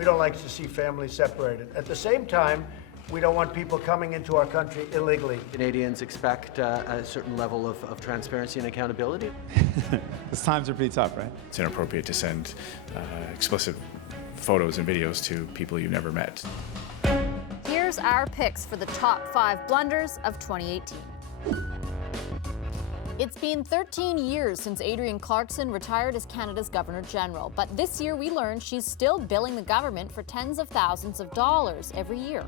We don't like to see families separated. At the same time, we don't want people coming into our country illegally. Canadians expect a certain level of transparency and accountability. These times are pretty tough, right? It's inappropriate to send explicit photos and videos to people you've never met. Here's our picks for the top 5 blunders of 2018. It's been 13 years since Adrienne Clarkson retired as Canada's Governor-General, but this year we learned she's still billing the government for tens of thousands of dollars every year.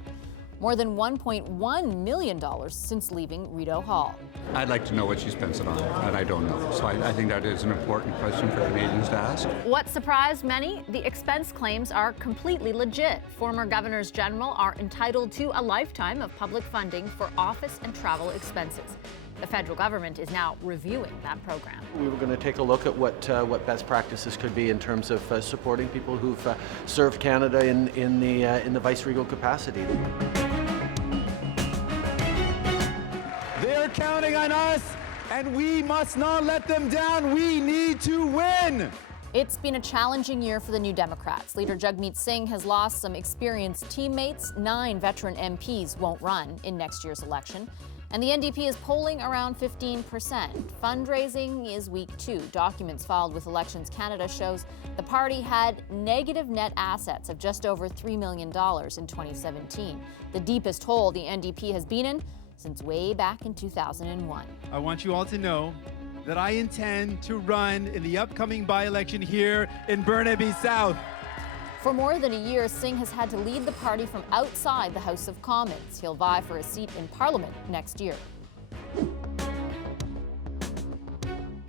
More than $1.1 million since leaving Rideau Hall. I'd like to know what she spends it on, and I don't know. So I think that is an important question for Canadians to ask. What surprised many? The expense claims are completely legit. Former governors general are entitled to a lifetime of public funding for office and travel expenses. The federal government is now reviewing that program. We were going to take a look at what best practices could be in terms of supporting people who've served Canada in the vice-regal capacity. They're counting on us, and we must not let them down. We need to win. It's been a challenging year for the New Democrats. Leader Jagmeet Singh has lost some experienced teammates. 9 veteran MPs won't run in next year's election. And the NDP is polling around 15%. Fundraising is weak too. Documents filed with Elections Canada shows the party had negative net assets of just over $3 million in 2017, the deepest hole the NDP has been in since way back in 2001. I want you all to know that I intend to run in the upcoming by-election here in Burnaby South. For more than a year, Singh has had to lead the party from outside the House of Commons. He'll vie for a seat in Parliament next year.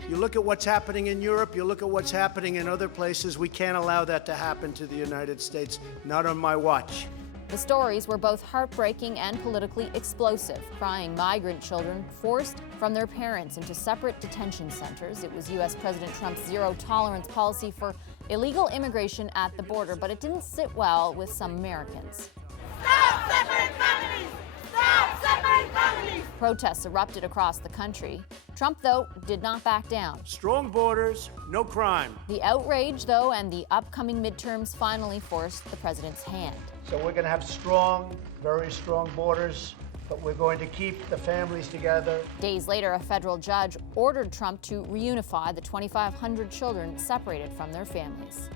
You look at what's happening in Europe, you look at what's happening in other places. We can't allow that to happen to the United States, not on my watch. The stories were both heartbreaking and politically explosive. Crying migrant children forced from their parents into separate detention centers. It was U.S. President Trump's zero-tolerance policy for illegal immigration at the border, but it didn't sit well with some Americans. Stop separating families! Stop separating families! Protests erupted across the country. Trump, though, did not back down. Strong borders, no crime. The outrage, though, and the upcoming midterms finally forced the president's hand. So we're going to have strong, very strong borders, but we're going to keep the families together. Days later, a federal judge ordered Trump to reunify the 2,500 children separated from their families.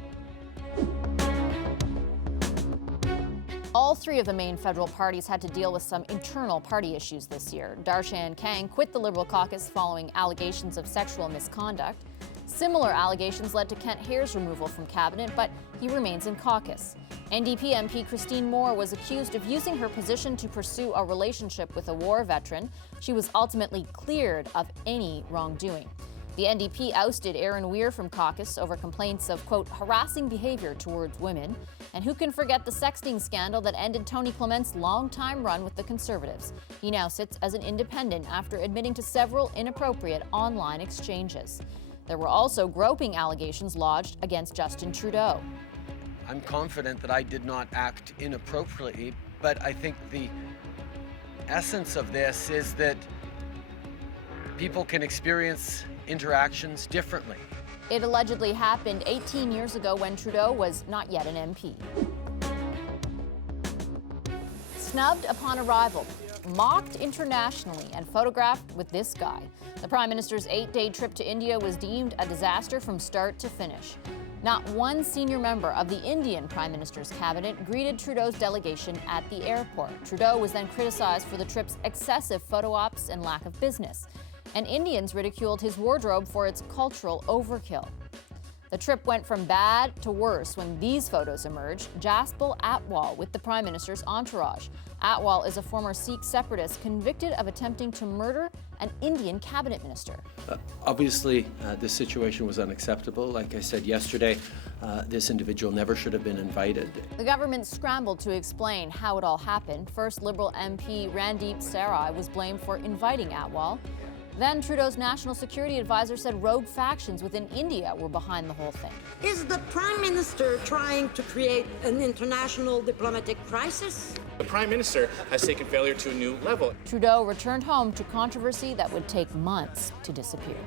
All 3 of the main federal parties had to deal with some internal party issues this year. Darshan Kang quit the Liberal caucus following allegations of sexual misconduct. Similar allegations led to Kent Hare's removal from cabinet, but he remains in caucus. NDP MP Christine Moore was accused of using her position to pursue a relationship with a war veteran. She was ultimately cleared of any wrongdoing. The NDP ousted Aaron Weir from caucus over complaints of, quote, harassing behavior towards women. And who can forget the sexting scandal that ended Tony Clement's longtime run with the Conservatives? He now sits as an independent after admitting to several inappropriate online exchanges. There were also groping allegations lodged against Justin Trudeau. I'm confident that I did not act inappropriately, but I think the essence of this is that people can experience interactions differently. It allegedly happened 18 years ago when Trudeau was not yet an MP. Snubbed upon arrival, mocked internationally, and photographed with this guy. The Prime Minister's 8-day trip to India was deemed a disaster from start to finish. Not one senior member of the Indian Prime Minister's cabinet greeted Trudeau's delegation at the airport. Trudeau was then criticized for the trip's excessive photo ops and lack of business. And Indians ridiculed his wardrobe for its cultural overkill. The trip went from bad to worse when these photos emerged. Jaspal Atwal with the Prime Minister's entourage. Atwal is a former Sikh separatist convicted of attempting to murder an Indian cabinet minister. Obviously, this situation was unacceptable. Like I said yesterday, this individual never should have been invited. The government scrambled to explain how it all happened. First, Liberal MP Randeep Sarai was blamed for inviting Atwal. Then Trudeau's national security advisor said rogue factions within India were behind the whole thing. Is the Prime Minister trying to create an international diplomatic crisis? The Prime Minister has taken failure to a new level. Trudeau returned home to controversy that would take months to disappear.